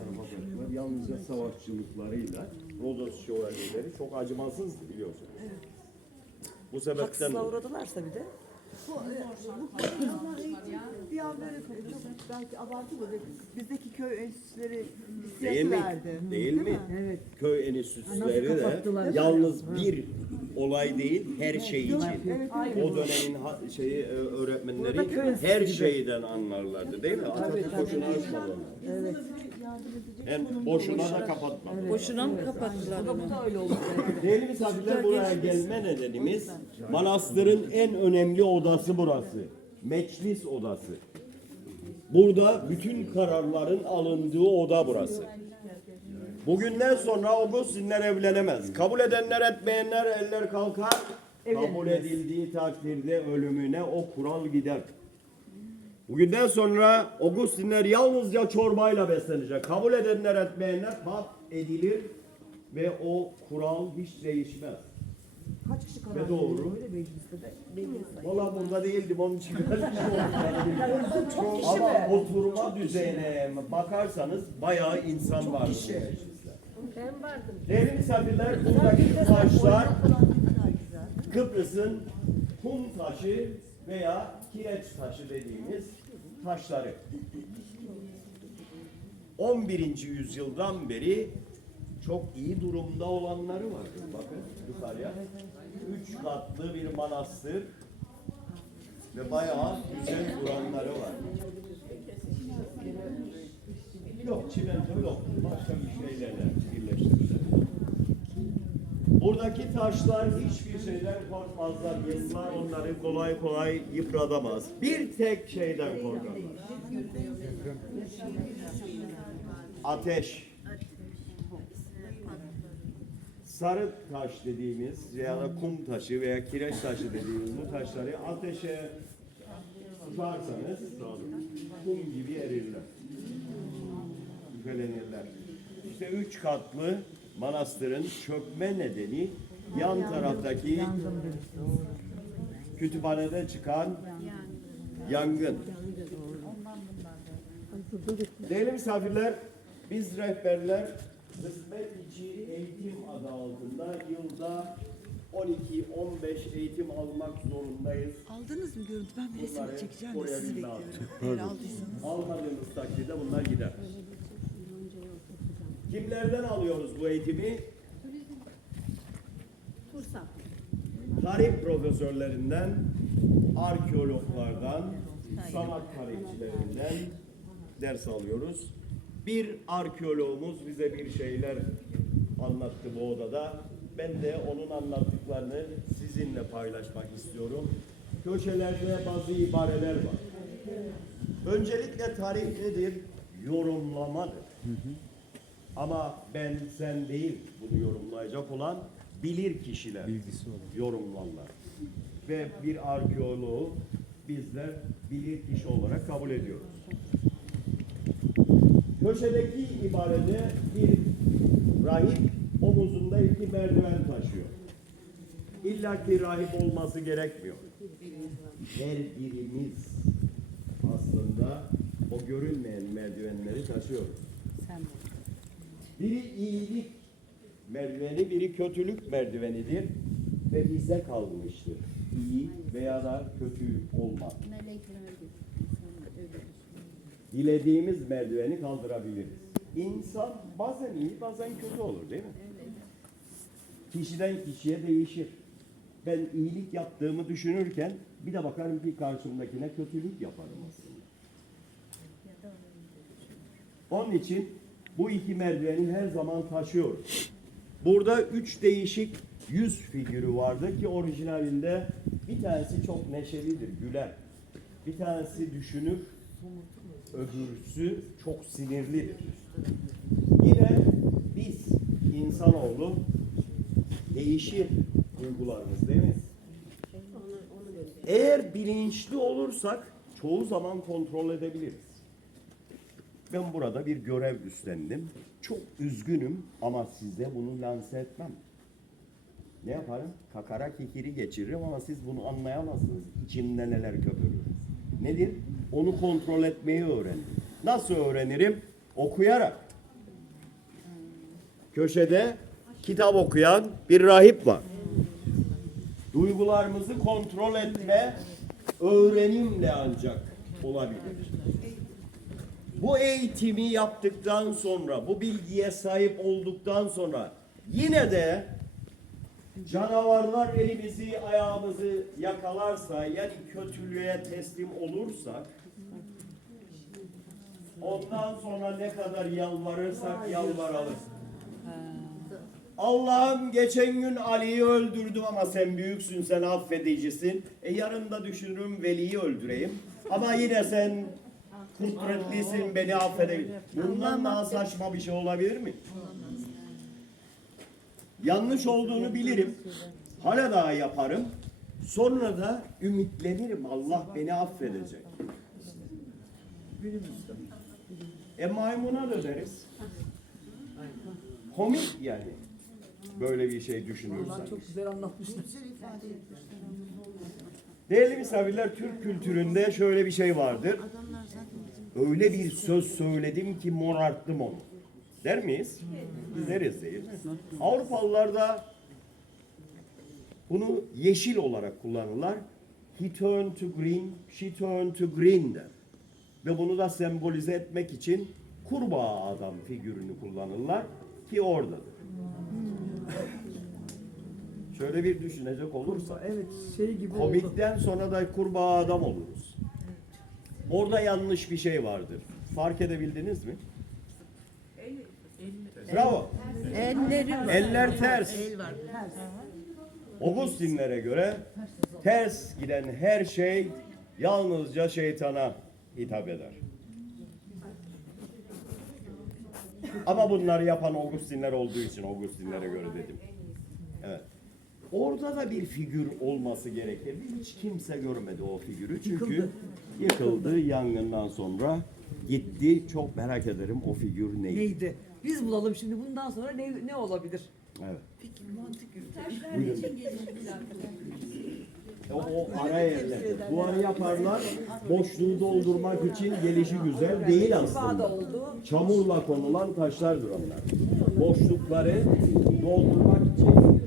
tarafa bıraktılar. Yalnızca savaşçılıklarıyla Rodos şövalyeleri çok acımasızdı biliyorsunuz. Bu sebepten Haksızlığa uğradılarsa bir de. Bu, e, bu ama eğitim bir an böyle çok belki abartı mı? Bizdeki köy enstitüleri değil mi? verdi. Değil mi? Evet. Köy enstitüsleri de yalnız bir olay değil her şey için. Evet, O dönemin ha- şeyi e, öğretmenleri her şeyden anlarlardı değil mi? Atatürk boşuna açmadı onu. Hem boşuna da kapatmadı. Boşuna mı kapattılar onu? Değerli misafirler buraya gelme nedenimiz manastırın en önemli odası burası. Meclis odası. Burada bütün kararların alındığı oda burası. Bugünden sonra Augustinler evlenemez. Kabul edenler etmeyenler eller kalkar. Kabul edildiği takdirde ölümüne o kural gider. Bugünden sonra Augustinler yalnızca çorbayla beslenecek. Kabul edenler etmeyenler pat edilir ve o kural hiç değişmez. Kaç kişi karar Ve doğru. veriyor Öyle mecliste de. Valla burada değildim onun için biraz bir şey oldu. Ama oturma düzeyine bakarsanız bayağı insan vardı bu mecliste. Ben vardım. Değerli misafirler buradaki taşlar Kıbrıs'ın kum taşı veya kireç taşı dediğimiz taşları. 11. yüzyıldan beri çok iyi durumda olanları var. Bakın yukarıya. Üç katlı bir manastır ve bayağı güzel duranları var. Yok çimento yok. Başka bir şeylerle birleştirdiler. Buradaki taşlar hiçbir şeyden korkmazlar. Yıllar onları kolay kolay yıpratamaz. Bir tek şeyden korkarlar. Ateş. Sarı taş dediğimiz ya da kum taşı veya kireç taşı dediğimiz bu taşları ateşe tutarsanız kum gibi erirler. Üfelenirler. İşte üç katlı manastırın çökme nedeni yan taraftaki kütüphanede çıkan yangın. Değerli misafirler, biz rehberler hizmet içi eğitim adı altında yılda 12-15 eğitim almak zorundayız. Aldınız mı görüntü? Ben bir resim çekeceğim de sizi bekliyorum. Eğer aldıysanız. Almadığımız takdirde bunlar gider. Kimlerden alıyoruz bu eğitimi? Bursa. Tarih profesörlerinden, arkeologlardan, sanat tarihçilerinden ders alıyoruz. Bir arkeologumuz bize bir şeyler anlattı bu odada. Ben de onun anlattıklarını sizinle paylaşmak istiyorum. Köşelerde bazı ibareler var. Öncelikle tarih nedir? Yorumlamadır. Ama ben sen değil bunu yorumlayacak olan bilir kişiler yorumlarlar. Ve bir arkeoloğu bizler bilir kişi olarak kabul ediyoruz. Köşedeki ibarede bir rahip omuzunda iki merdiven taşıyor. İlla ki rahip olması gerekmiyor. Her birimiz aslında o görünmeyen merdivenleri taşıyoruz. Sen Biri iyilik merdiveni, biri kötülük merdivenidir ve bize kalmıştır. İyi veya da kötü olmak. Dilediğimiz merdiveni kaldırabiliriz. İnsan bazen iyi, bazen kötü olur değil mi? Kişiden kişiye değişir. Ben iyilik yaptığımı düşünürken bir de bakarım ki karşımdakine kötülük yaparım aslında. Onun için bu iki merdiveni her zaman taşıyoruz. Burada üç değişik yüz figürü vardı ki orijinalinde bir tanesi çok neşelidir, güler. Bir tanesi düşünür, öbürsü çok sinirlidir. Yine biz insanoğlu değişir duygularımız değil mi? Eğer bilinçli olursak çoğu zaman kontrol edebiliriz. Ben burada bir görev üstlendim. Çok üzgünüm ama size bunu lanse etmem. Ne yaparım? Kakara kikiri geçiririm ama siz bunu anlayamazsınız. İçimde neler köpürür. Nedir? Onu kontrol etmeyi öğrendim. Nasıl öğrenirim? Okuyarak. köşede kitap okuyan bir rahip var. Duygularımızı kontrol etme öğrenimle ancak olabilir. Bu eğitimi yaptıktan sonra, bu bilgiye sahip olduktan sonra yine de canavarlar elimizi ayağımızı yakalarsa yani kötülüğe teslim olursak ondan sonra ne kadar yalvarırsak yalvaralım. Allah'ım geçen gün Ali'yi öldürdüm ama sen büyüksün, sen affedicisin. E yarın da düşünürüm Veli'yi öldüreyim. Ama yine sen kudretlisin, beni affedebilir. Bundan daha saçma bir şey olabilir mi? Yanlış olduğunu bilirim. Hala daha yaparım. Sonra da ümitlenirim. Allah beni affedecek. E maymuna döneriz. Komik yani. Böyle bir şey düşünürsen. Çok güzel anlatmışsın. Değerli misafirler, Türk kültüründe şöyle bir şey vardır. Öyle bir söz söyledim ki morarttım onu. Der miyiz? Deriz değil mi? Avrupalılar da bunu yeşil olarak kullanırlar. He turned to green, she turned to green der. Ve bunu da sembolize etmek için kurbağa adam figürünü kullanırlar ki oradadır. Şöyle bir düşünecek olursa Evet şey gibi oldu. Komikten sonra da kurbağa adam oluruz. Orada yanlış bir şey vardır. Fark edebildiniz mi? Bravo. Elleri var. Eller ters. Augustinlere göre ters giden her şey yalnızca şeytana hitap eder. Ama bunları yapan Augustinler olduğu için Augustinlere göre dedim. Orada da bir figür olması gerekir. Hiç kimse görmedi o figürü. Çünkü yıkıldı yangından sonra gitti. Çok merak ederim o figür neydi. Neydi? Biz bulalım şimdi bundan sonra ne, ne olabilir? Evet. Buyurun. O, o ara yerlerde. Duvarı yaparlar. Boşluğu doldurmak için gelişi güzel değil aslında. Çamurla konulan taşlardır onlar. Boşlukları doldurmak için